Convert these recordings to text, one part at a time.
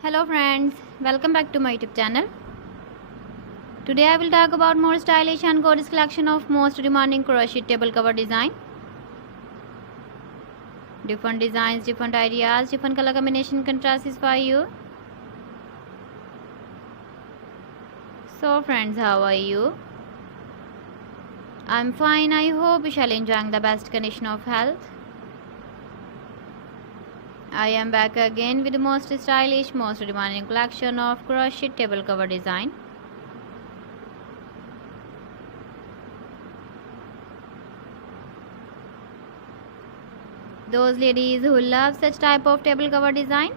Hello friends, welcome back to my YouTube channel. Today I will talk about more stylish and gorgeous collection of most demanding crochet table cover design. Different designs, different ideas, different color combination contrasts for you. So friends, how are you? I'm fine. I hope you shall enjoying the best condition of health. I am back again with the most stylish, most demanding collection of crochet table cover design. Those ladies who love such type of table cover design,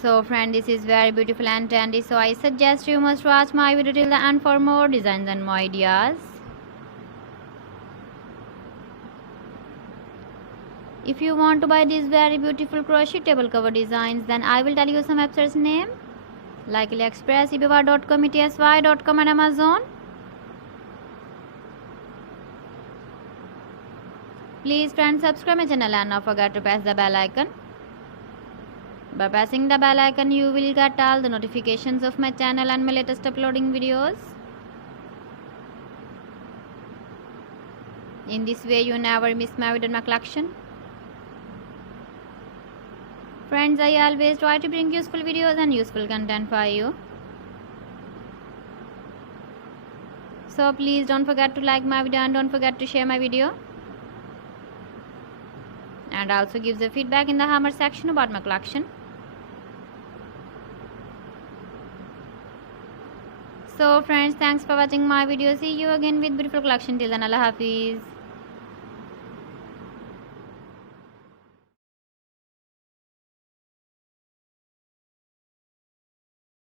so friend, this is very beautiful and trendy, so I suggest you must watch my video till the end for more designs and more ideas. If you want to buy these very beautiful crochet table cover designs, then I will tell you some websites name like AliExpress, eBay.com, ETSY.com and Amazon. Please friends, subscribe my channel and not forget to press the bell icon. By pressing the bell icon, you will get all the notifications of my channel and my latest uploading videos. In this way, you never miss my video in my collection. Friends, I always try to bring useful videos and useful content for you. So please don't forget to like my video and don't forget to share my video. And also give the feedback in the comment section about my collection. So friends, thanks for watching my video. See you again with beautiful collection. Till then, Allah Hafiz.